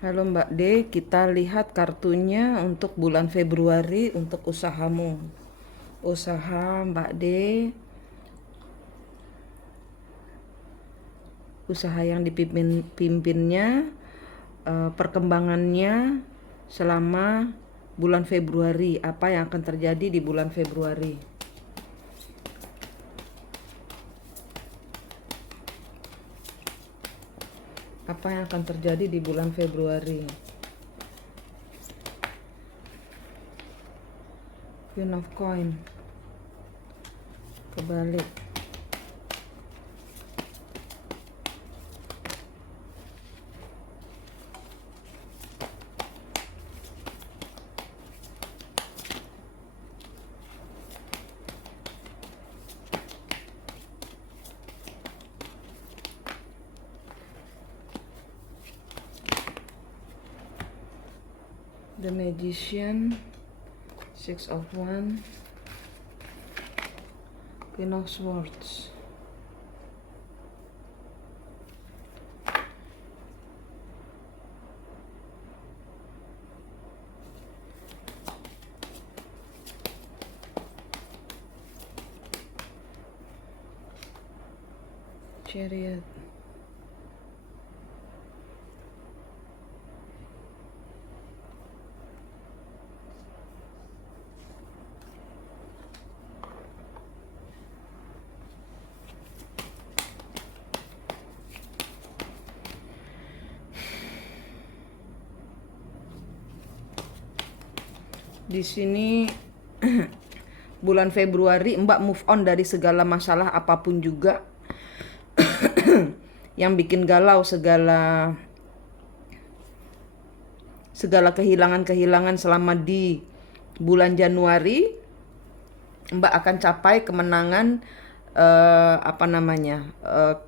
Halo Mbak D, kita lihat kartunya untuk bulan Februari untuk usahamu. Usaha Mbak D, usaha yang dipimpinnya, perkembangannya selama bulan Februari. Apa yang akan terjadi di bulan Februari? Apa yang akan terjadi di bulan Februari? Queen of Coin. Kebalik. The Magician, Six of Wands, Queen of Swords. Chariot. Di sini bulan Februari Mbak move on dari segala masalah apapun juga yang bikin galau, segala kehilangan selama di bulan Januari. Mbak akan capai kemenangan,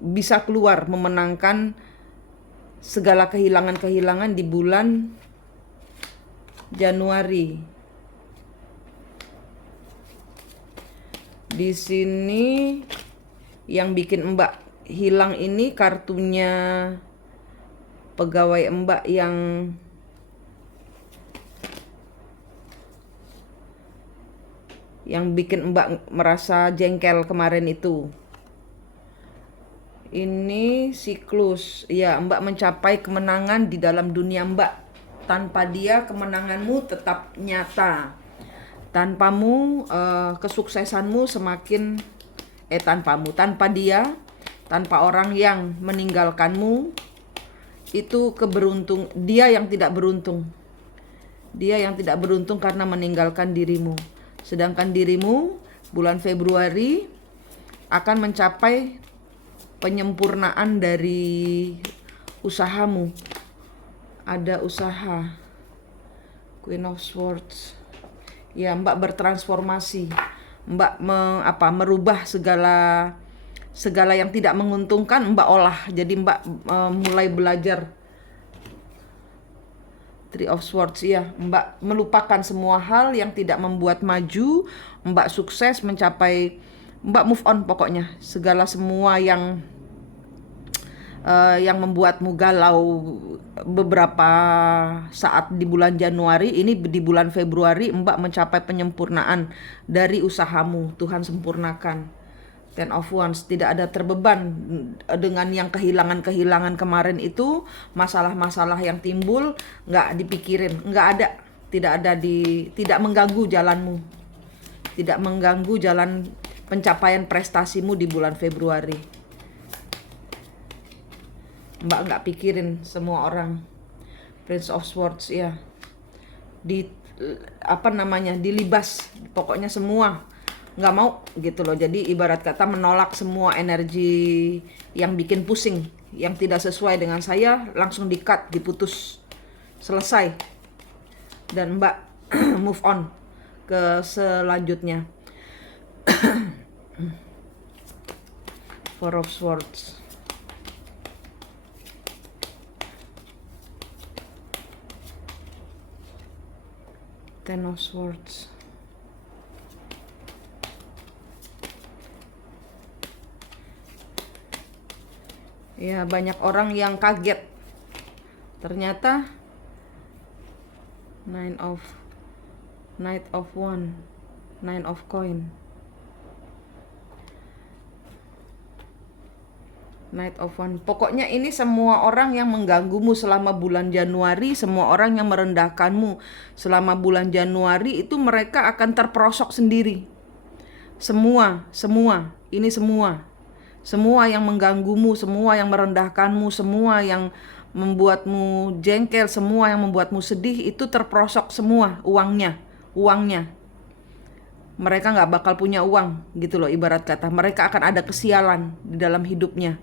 bisa keluar memenangkan segala kehilangan di bulan Januari. Di sini yang bikin Mbak hilang ini kartunya pegawai Mbak yang bikin Mbak merasa jengkel kemarin itu. Ini siklus. Ya, Mbak mencapai kemenangan di dalam dunia Mbak. Tanpa dia kemenanganmu tetap nyata. Tanpamu kesuksesanmu semakin tanpa dia, tanpa orang yang meninggalkanmu, itu dia yang tidak beruntung. Dia yang tidak beruntung karena meninggalkan dirimu. Sedangkan dirimu bulan Februari akan mencapai penyempurnaan dari usahamu. Ada usaha. Queen of Swords. Ya, Mbak bertransformasi. Mbak merubah segala yang tidak menguntungkan, Mbak olah. Jadi Mbak mulai belajar. Three of Swords, ya. Mbak melupakan semua hal yang tidak membuat maju. Mbak sukses mencapai, Mbak move on pokoknya. Semua yang membuatmu galau beberapa saat di bulan Januari, ini di bulan Februari Mbak mencapai penyempurnaan dari usahamu. Tuhan sempurnakan. Ten of Wands, tidak ada terbeban dengan yang kehilangan kemarin itu. Masalah-masalah yang timbul nggak dipikirin, nggak ada, tidak mengganggu jalanmu, tidak mengganggu jalan pencapaian prestasimu di bulan Februari. Mbak nggak pikirin semua orang. Prince of Swords, ya. Dilibas pokoknya semua, nggak mau gitu loh. Jadi ibarat kata menolak semua energi yang bikin pusing, yang tidak sesuai dengan saya, langsung di-cut, diputus, selesai. Dan Mbak move on ke selanjutnya. Four of Swords. Ten of Swords. Ya, banyak orang yang kaget. Ternyata Knight of Wand, Nine of Coin, Knight of Wand. Pokoknya ini semua orang yang mengganggumu selama bulan Januari, semua orang yang merendahkanmu selama bulan Januari itu mereka akan terperosok sendiri. Semua yang mengganggumu, semua yang merendahkanmu, semua yang membuatmu jengkel, semua yang membuatmu sedih itu terperosok semua uangnya. Mereka nggak bakal punya uang gitu loh, ibarat kata. Mereka akan ada kesialan di dalam hidupnya.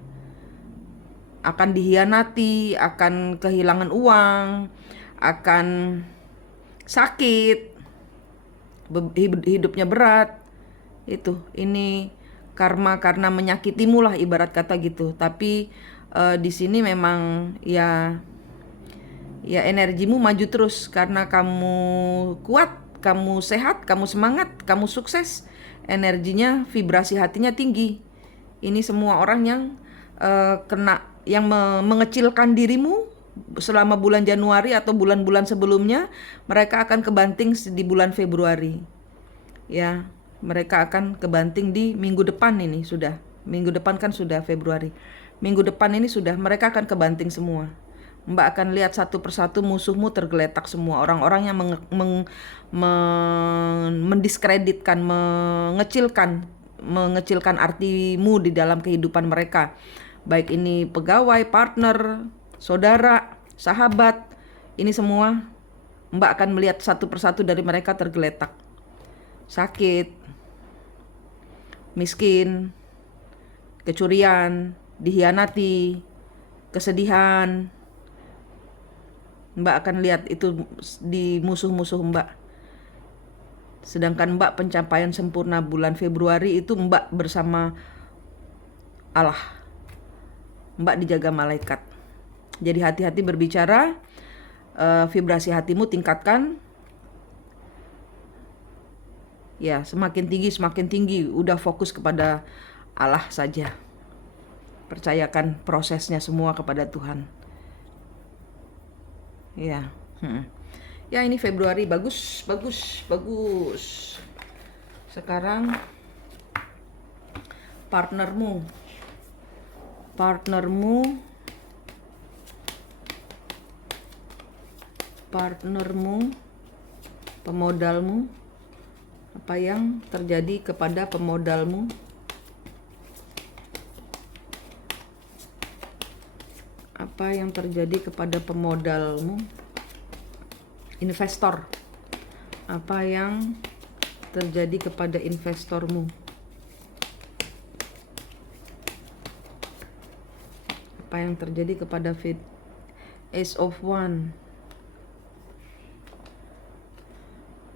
Akan dihianati, akan kehilangan uang, akan sakit, hidupnya berat. Ini karma karena menyakitimu lah, ibarat kata gitu. Tapi di sini memang ya energimu maju terus karena kamu kuat, kamu sehat, kamu semangat, kamu sukses. Energinya, vibrasi hatinya tinggi. Ini semua orang yang mengecilkan dirimu selama bulan Januari atau bulan-bulan sebelumnya, mereka akan kebanting di bulan Februari. Ya, mereka akan kebanting di minggu depan ini sudah. Minggu depan kan sudah Februari. Minggu depan ini sudah, mereka akan kebanting semua. Mbak akan lihat satu persatu musuhmu tergeletak semua. Orang-orang yang mendiskreditkan, mengecilkan artimu di dalam kehidupan mereka. Baik ini pegawai, partner, saudara, sahabat. Ini semua Mbak akan melihat satu persatu dari mereka tergeletak. Sakit, miskin, kecurian, dihianati, kesedihan. Mbak akan lihat itu di musuh-musuh Mbak. Sedangkan Mbak pencapaian sempurna bulan Februari itu Mbak bersama Allah. Mbak dijaga malaikat. Jadi hati-hati berbicara, vibrasi hatimu tingkatkan. Ya, semakin tinggi, udah fokus kepada Allah saja. Percayakan prosesnya semua kepada Tuhan. Ya. Ya, ini Februari bagus. Sekarang partnermu, pemodalmu, apa yang terjadi kepada pemodalmu? Apa yang terjadi kepada pemodalmu? Investor. Apa yang terjadi kepada investormu? Apa yang terjadi kepada Ace of Wand,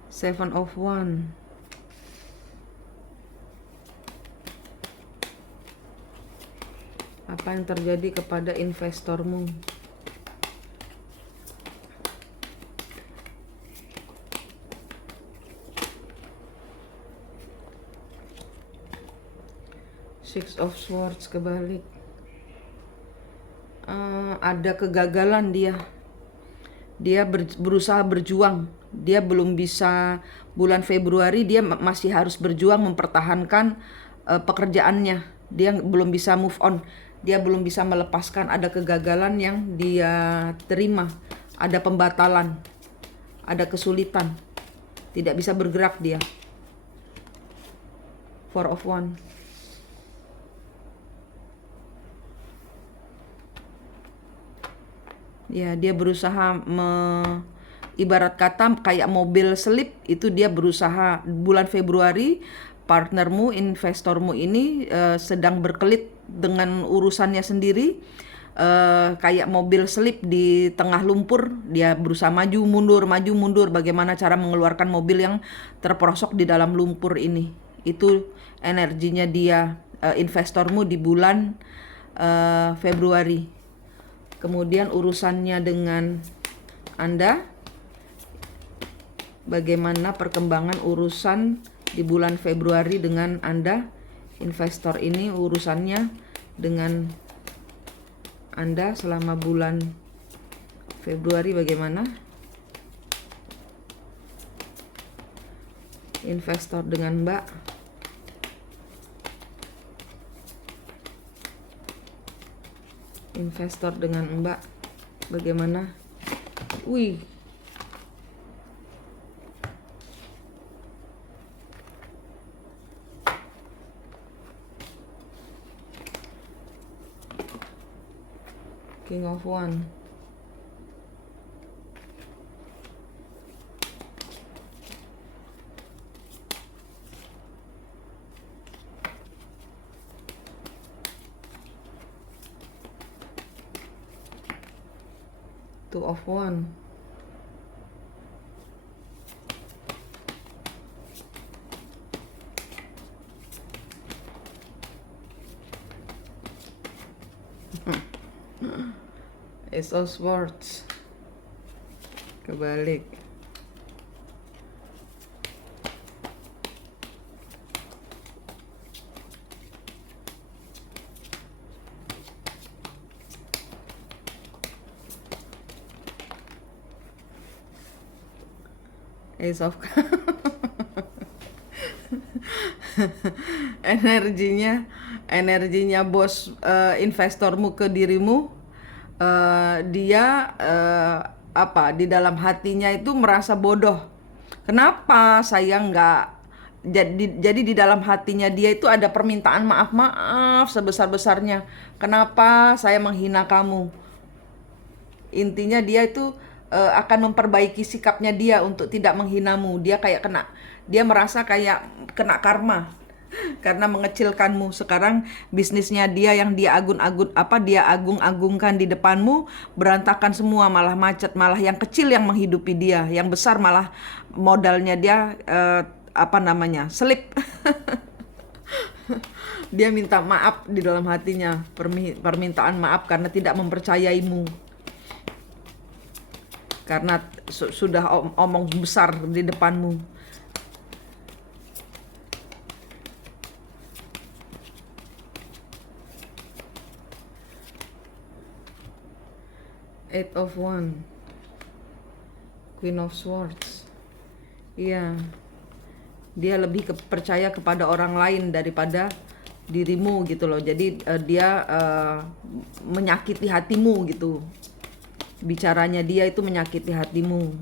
Seven of Wand, apa yang terjadi kepada investormu? Six of Swords kebalik. Ada kegagalan dia berusaha berjuang, dia belum bisa. Bulan Februari dia masih harus berjuang mempertahankan pekerjaannya, dia belum bisa move on, dia belum bisa melepaskan. Ada kegagalan yang dia terima, ada pembatalan, ada kesulitan, tidak bisa bergerak dia. Four of Wands. Ya, dia berusaha ibarat kata kayak mobil selip itu, dia berusaha. Bulan Februari partnermu, investormu ini sedang berkelit dengan urusannya sendiri, kayak mobil selip di tengah lumpur. Dia berusaha maju mundur, bagaimana cara mengeluarkan mobil yang terperosok di dalam lumpur ini. Itu energinya dia, investormu di bulan Februari. Kemudian urusannya dengan Anda, bagaimana perkembangan urusan di bulan Februari dengan Anda? Investor ini urusannya dengan Anda selama bulan Februari bagaimana? Investor dengan Mbak. Investor dengan Mbak. Bagaimana? Wih. King of One. Two of One. Ace of Swords. Kebalik. Ace of energinya bos investormu ke dirimu, dia di dalam hatinya itu merasa bodoh. Kenapa saya nggak jadi di dalam hatinya dia itu ada permintaan maaf sebesar-besarnya. Kenapa saya menghina kamu? Intinya dia itu akan memperbaiki sikapnya dia untuk tidak menghinamu. Dia merasa kayak kena karma karena mengecilkanmu. Sekarang bisnisnya dia yang dia agung-agungkan di depanmu berantakan semua, malah macet, malah yang kecil yang menghidupi dia, yang besar malah modalnya dia selip. Dia minta maaf di dalam hatinya, permintaan maaf karena tidak mempercayaimu. Karena sudah omong besar di depanmu. Eight of One. Queen of Swords. Iya. Dia lebih percaya kepada orang lain daripada dirimu gitu loh. Jadi dia menyakiti hatimu gitu. Bicaranya dia itu menyakiti hatimu.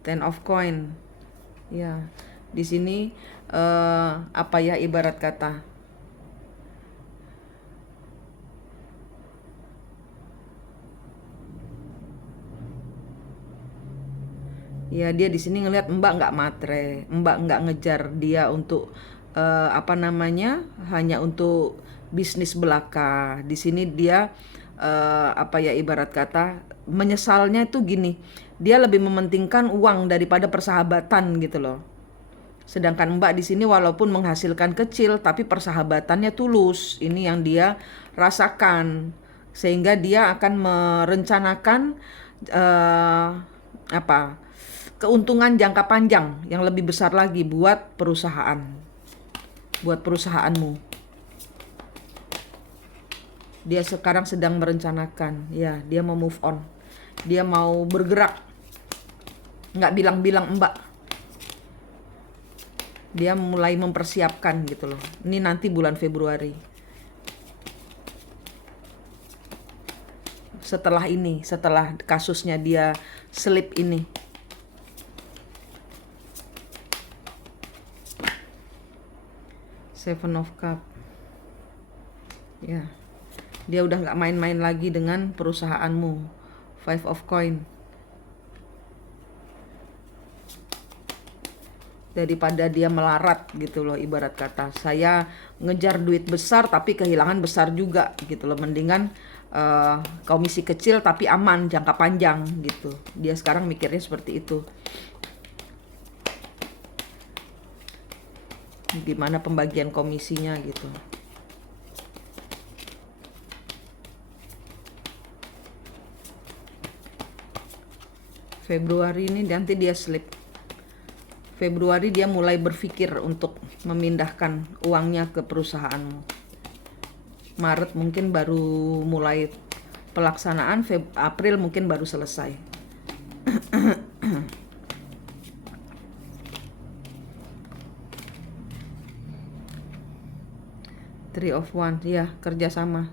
Ten of Coin. Ya, di sini ibarat kata ya, dia di sini ngelihat Mbak nggak matre, Mbak nggak ngejar dia untuk hanya untuk bisnis belaka. Di sini dia ibarat kata menyesalnya itu gini, dia lebih mementingkan uang daripada persahabatan gitu loh. Sedangkan Mbak di sini walaupun menghasilkan kecil tapi persahabatannya tulus. Ini yang dia rasakan, sehingga dia akan merencanakan keuntungan jangka panjang yang lebih besar lagi buat perusahaanmu. Dia sekarang sedang merencanakan, ya, dia mau move on, dia mau bergerak, nggak bilang-bilang Mbak, dia mulai mempersiapkan gitu loh. Ini nanti bulan Februari, setelah kasusnya dia slip ini. Seven of Cup. Ya, dia udah nggak main-main lagi dengan perusahaanmu. Five of Coin. Daripada dia melarat gitu loh, ibarat kata saya ngejar duit besar tapi kehilangan besar juga gitu loh. Mendingan komisi kecil tapi aman jangka panjang gitu. Dia sekarang mikirnya seperti itu. Gimana pembagian komisinya gitu. Februari ini nanti dia slip. Februari dia mulai berpikir untuk memindahkan uangnya ke perusahaanmu. Maret mungkin baru mulai pelaksanaan, April mungkin baru selesai. Three of Wands, ya, kerjasama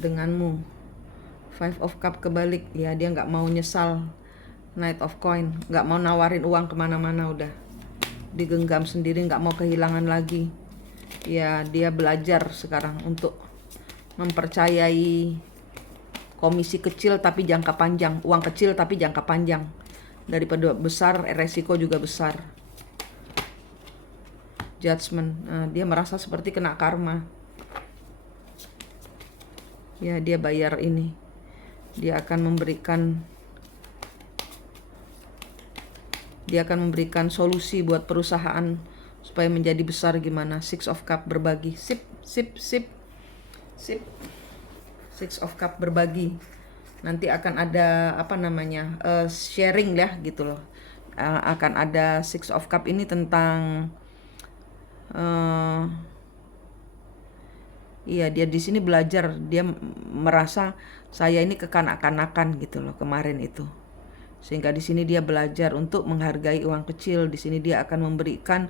denganmu. Five of Cup kebalik, ya dia nggak mau nyesal. Knight of Coin, nggak mau nawarin uang kemana-mana, udah digenggam sendiri, nggak mau kehilangan lagi. Ya dia belajar sekarang untuk mempercayai komisi kecil tapi jangka panjang, uang kecil tapi jangka panjang. Daripada besar, resiko juga besar. Judgment, dia merasa seperti kena karma. Ya dia bayar ini, dia akan memberikan solusi buat perusahaan supaya menjadi besar gimana. Six of Cup berbagi, sip. Six of Cup berbagi, nanti akan ada sharing lah gitu loh. Akan ada Six of Cup ini tentang iya, dia di sini belajar, dia merasa saya ini kekanak-kanakan gitu loh kemarin itu. Sehingga di sini dia belajar untuk menghargai uang kecil. Di sini dia akan memberikan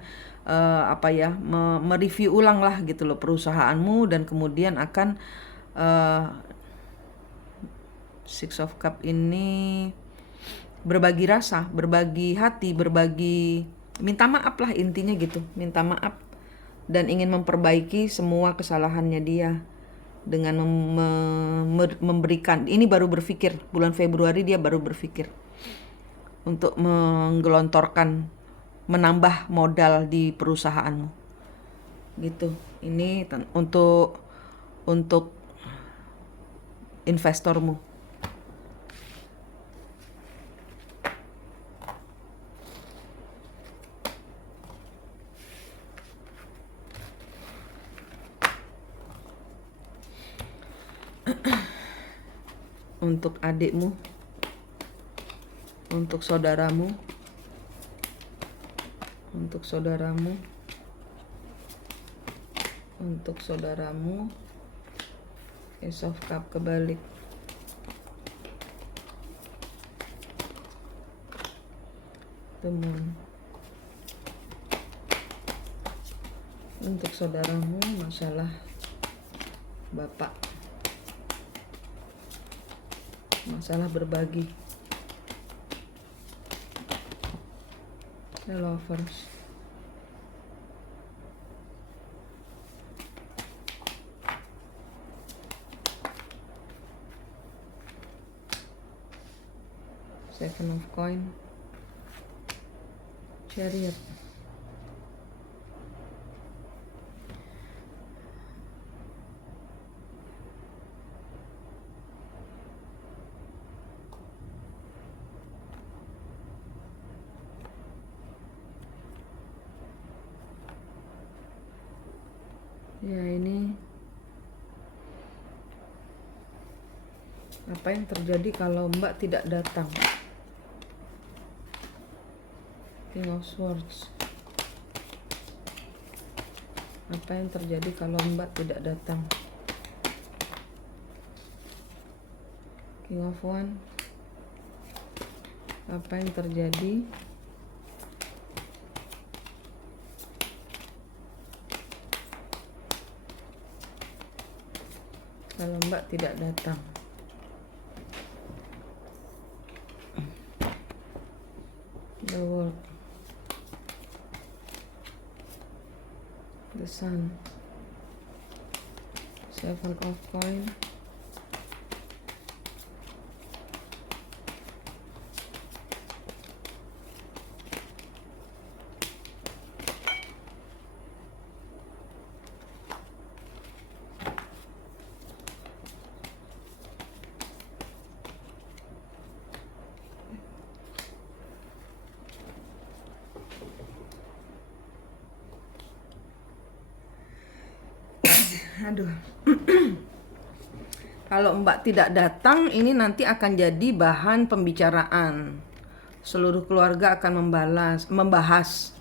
mereview ulang lah gitu loh perusahaanmu, dan kemudian akan Six of Cup ini berbagi rasa, berbagi hati, minta maaf lah intinya gitu, minta maaf dan ingin memperbaiki semua kesalahannya dia dengan memberikan. Ini baru berpikir, bulan Februari dia baru berpikir untuk menggelontorkan, menambah modal di perusahaanmu gitu. Ini untuk investormu. Untuk adikmu, untuk saudaramu, Ace of Cup kebalik. Teman. Untuk saudaramu, masalah bapak, masalah berbagi. The Lovers. Seven of Coin. Chariot. Ya, ini apa yang terjadi kalau Mbak tidak datang? King of Swords. Apa yang terjadi kalau Mbak tidak datang? King of Wands. Apa yang terjadi kalau Mbak tidak datang? The World. The Sun. Seven of Coin. Aduh. Kalau Mbak tidak datang, ini nanti akan jadi bahan pembicaraan. Seluruh keluarga akan membahas.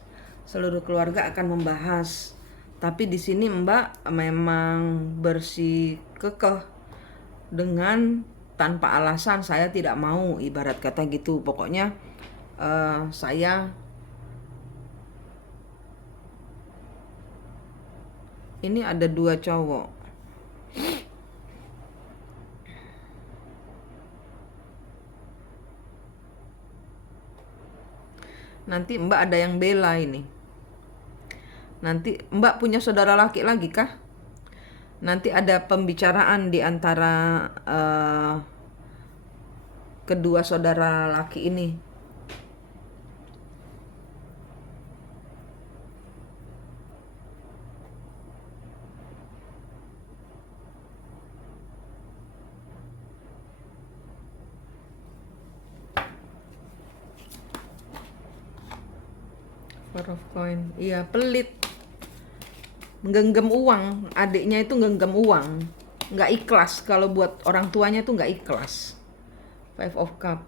Seluruh keluarga akan membahas. Tapi di sini Mbak memang bersikukuh dengan tanpa alasan, saya tidak mau, ibarat kata gitu. Pokoknya saya Ini ada 2 cowok. Nanti Mbak ada yang bela ini. Nanti Mbak punya saudara laki lagi kah? Nanti ada pembicaraan di antara kedua saudara laki ini. Four of coin. Iya, pelit. Menggenggam uang. Adiknya itu menggenggam uang. Nggak ikhlas. Kalau buat orang tuanya itu nggak ikhlas. Five of cup.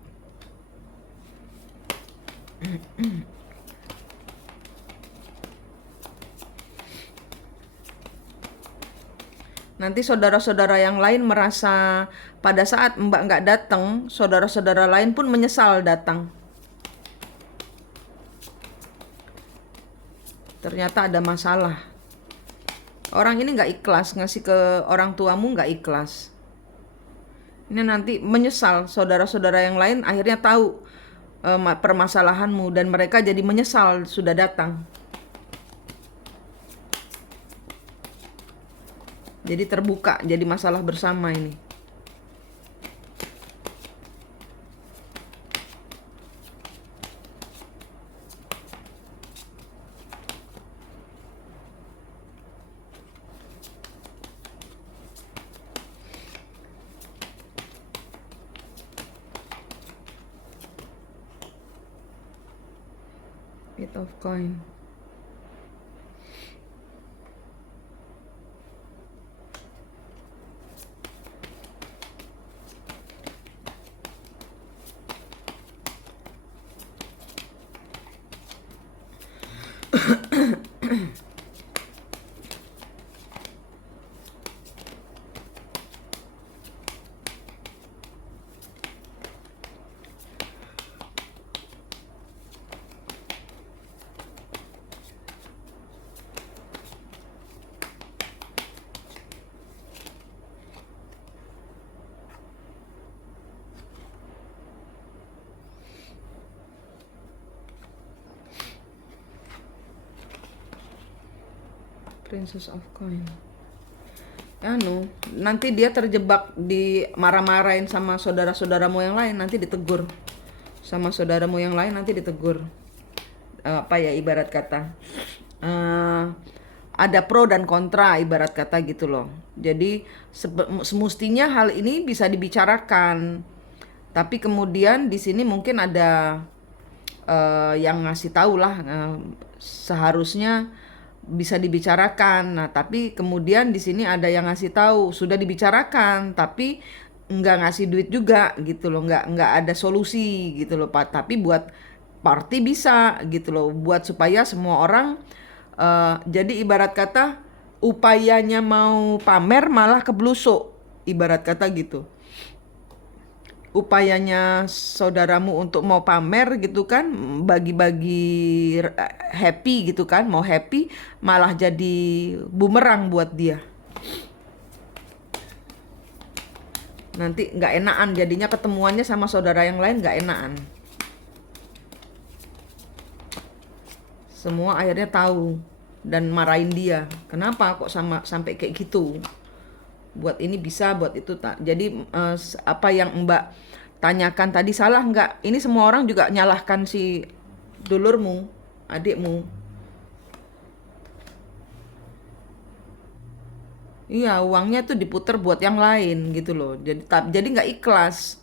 Nanti saudara-saudara yang lain merasa pada saat Mbak nggak datang, saudara-saudara lain pun menyesal datang. Ternyata ada masalah. Orang ini nggak ikhlas, ngasih ke orang tuamu nggak ikhlas. Ini nanti menyesal, saudara-saudara yang lain akhirnya tahu permasalahanmu dan mereka jadi menyesal sudah datang. Jadi terbuka, jadi masalah bersama ini. Eight of coin. Princess of coin. Nanti dia terjebak di marah-marahin sama saudara-saudaramu yang lain, nanti ditegur. Sama saudaramu yang lain nanti ditegur. Ibarat kata. Ada pro dan kontra ibarat kata gitu loh. Jadi semestinya hal ini bisa dibicarakan. Tapi kemudian di sini mungkin ada yang ngasih tahu lah, seharusnya bisa dibicarakan. Nah, tapi kemudian di sini ada yang ngasih tahu sudah dibicarakan, tapi nggak ngasih duit juga gitu loh, nggak ada solusi gitu loh Pak. Tapi buat party bisa gitu loh, buat supaya semua orang jadi ibarat kata upayanya mau pamer malah keblusuk, ibarat kata gitu. Upayanya saudaramu untuk mau pamer gitu kan, bagi-bagi happy gitu kan, mau happy malah jadi bumerang buat dia. Nanti nggak enakan jadinya ketemuannya sama saudara yang lain, nggak enakan. Semua akhirnya tahu dan marahin dia. Kenapa kok sampai kayak gitu? Buat ini bisa, buat itu tak. Jadi apa yang Mbak tanyakan tadi salah nggak? Ini semua orang juga nyalahkan si dulurmu, adikmu. Iya, uangnya tuh diputer buat yang lain gitu loh. Jadi nggak ikhlas.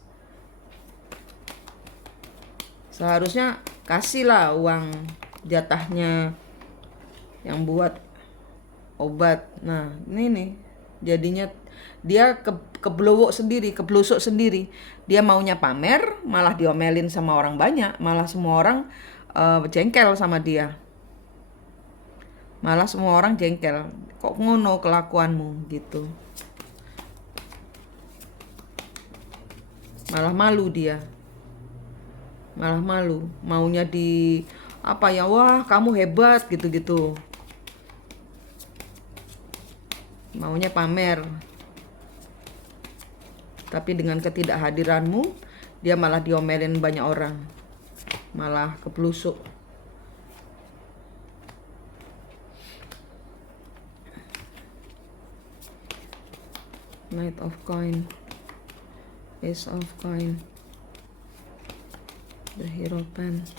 Seharusnya kasihlah uang jatahnya yang buat obat. Nah, ini nih jadinya dia keblosok sendiri. Dia maunya pamer, malah diomelin sama orang banyak, malah semua orang jengkel sama dia. Malah semua orang jengkel. Kok ngono kelakuanmu gitu. Malah malu dia. Malah malu, maunya wah kamu hebat gitu-gitu. maunya pamer. Tapi dengan ketidakhadiranmu, dia malah diomelin banyak orang, malah keplusuk. Knight of coin, Ace of coin, the Hierophant,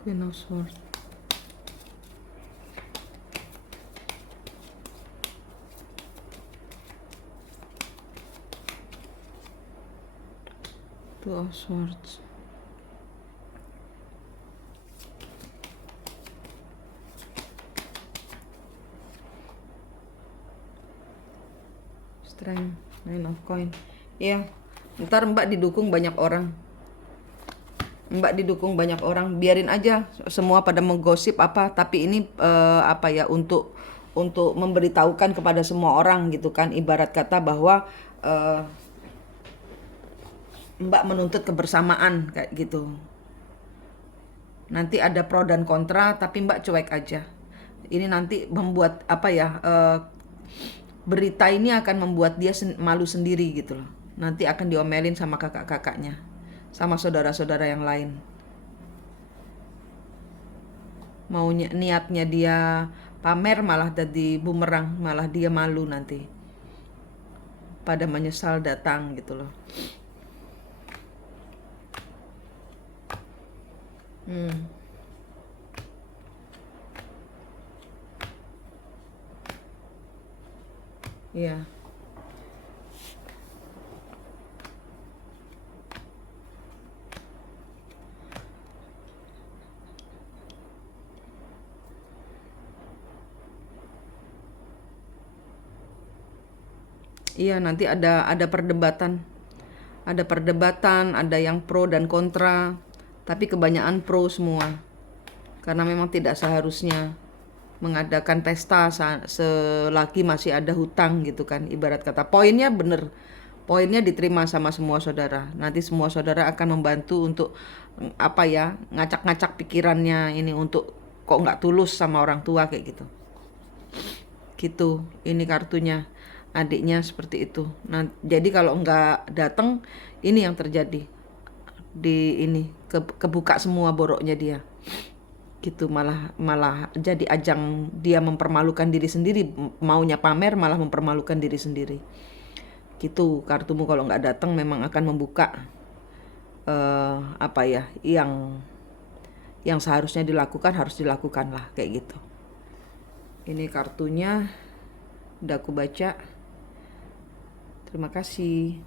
Queen of Swords, Two of Swords, Strength, Nine of Coin. Iya, ntar Mbak didukung banyak orang. Biarin aja semua pada menggosip apa, tapi ini apa ya, untuk memberitahukan kepada semua orang gitu kan, ibarat kata bahwa Mbak menuntut kebersamaan kayak gitu. Nanti ada pro dan kontra, tapi Mbak cuek aja. Ini nanti membuat apa ya, berita ini akan membuat dia malu sendiri gitu loh. Nanti akan diomelin sama kakak-kakaknya, sama saudara-saudara yang lain. Maunya niatnya dia pamer malah jadi bumerang, malah dia malu nanti. Pada menyesal datang gitu loh. Iya. Iya, nanti ada perdebatan. Ada perdebatan, ada yang pro dan kontra, tapi kebanyakan pro semua. Karena memang tidak seharusnya mengadakan pesta selagi masih ada hutang gitu kan, ibarat kata. Poinnya bener, poinnya diterima sama semua saudara. Nanti semua saudara akan membantu untuk apa ya, ngacak-ngacak pikirannya ini, untuk kok nggak tulus sama orang tua kayak gitu. Gitu, ini kartunya adiknya seperti itu. Nah, jadi kalau nggak datang, ini yang terjadi di ini, kebuka semua boroknya dia. Gitu, malah jadi ajang dia mempermalukan diri sendiri, maunya pamer malah mempermalukan diri sendiri. Gitu, kartumu kalau nggak datang memang akan membuka apa ya, yang seharusnya dilakukan harus dilakukan lah kayak gitu. Ini kartunya udah aku baca. Terima kasih.